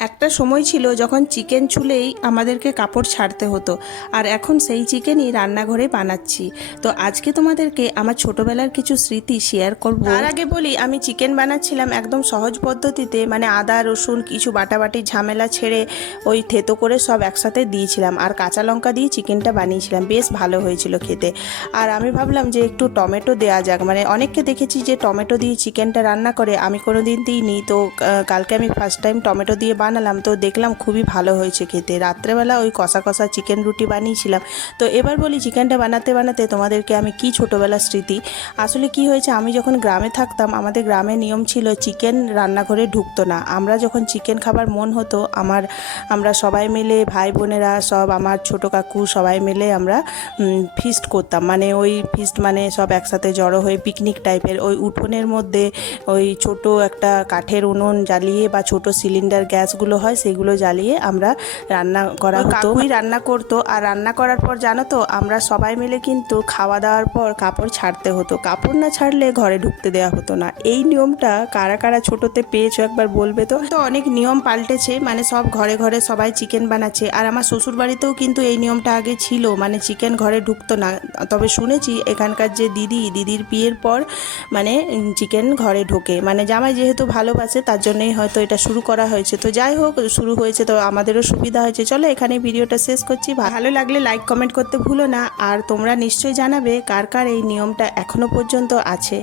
একটা সময় ছিল যখন চিকেন ছুলেই আমাদেরকে কাপড় ছাড়তে হতো, আর এখন সেই চিকেনই রান্নাঘরে বানাচ্ছি। তো আজকে তোমাদেরকে আমার ছোটবেলার কিছু স্মৃতি শেয়ার করব। তার আগে বলি, আমি চিকেন বানাচ্ছিলাম একদম সহজ পদ্ধতিতে, মানে আদা রসুন কিছু বাটাবাটি ঝামেলা ছেড়ে ওই থেতো করে সব একসাথে দিয়েছিলাম, আর কাঁচা লঙ্কা দিয়ে চিকেনটা বানিয়েছিলাম, বেশ ভালো হয়েছিল খেতে। আর আমি ভাবলাম যে একটু টমেটো দেওয়া যাক, মানে অনেককে দেখেছি যে টমেটো দিয়ে চিকেনটা রান্না করে, আমি কোনো দিন দিইনি। তো কালকে আমি ফার্স্ট টাইম টমেটো দিয়ে বানালাম, তো দেখলাম খুবই ভালো হয়েছে খেতে। রাত্রেবেলা ওই কষা কষা চিকেন রুটি বানিয়েছিলাম। তো এবার বলি, চিকেনটা বানাতে বানাতে তোমাদেরকে আমি কি ছোটোবেলার স্মৃতি। আসলে কি হয়েছে, আমি যখন গ্রামে থাকতাম, আমাদের গ্রামে নিয়ম ছিল চিকেন রান্নাঘরে ঢুকতো না। আমরা যখন চিকেন খাবার মন হতো, আমরা সবাই মিলে ভাই বোনেরা সব, আমার ছোটো কাকু সবাই মিলে আমরা ফিস্ট করতাম। মানে ওই ফিস্ট মানে সব একসাথে জড়ো হয়ে পিকনিক টাইপের, ওই উঠোনের মধ্যে ওই ছোট একটা কাঠের উনুন জ্বালিয়ে বা ছোট সিলিন্ডার গ্যাসগুলো হয় সেগুলো জ্বালিয়ে আমরা রান্না করা হতো। কাকুই রান্না করতো, আর রান্না করার পর জানো তো, আমরা সবাই মিলে কিন্তু খাওয়া দাওয়ার পর কাপড় ছাড়তে হতো। কাপড় না ছাড়লে ঘরে ঢুকতে দেওয়া হতো না। এই নিয়মটা কারা কারা ছোটোতে পেয়েছো একবার বলবে তো। তো অনেক নিয়ম পাল্টেছে, মানে সব ঘরে ঘরে সবাই চিকেন বানাচ্ছে। আর আমার শ্বশুর বাড়িতেও কিন্তু এই নিয়মটা আগে ছিল, মানে চিকেন ঘরে ঢুকতো না। তবে শুনেছি এখানকার যে দিদির বিয়ের পর মানে চিকেন ঘরে ঢোকে, মানে জামাই যেহেতু ভালোবাসে তার জন্যই হয়তো এটা শুরু করা হয়েছে। তো যাই হোক, শুরু হয়েছে তো আমাদেরও সুবিধা হয়েছে। চলো এখানে ভিডিওটা শেষ করছি। ভালো লাগলে লাইক কমেন্ট করতে ভুলো না, আর তোমরা নিশ্চয়ই জানাবে কার কার এই নিয়মটা এখনো পর্যন্ত আছে।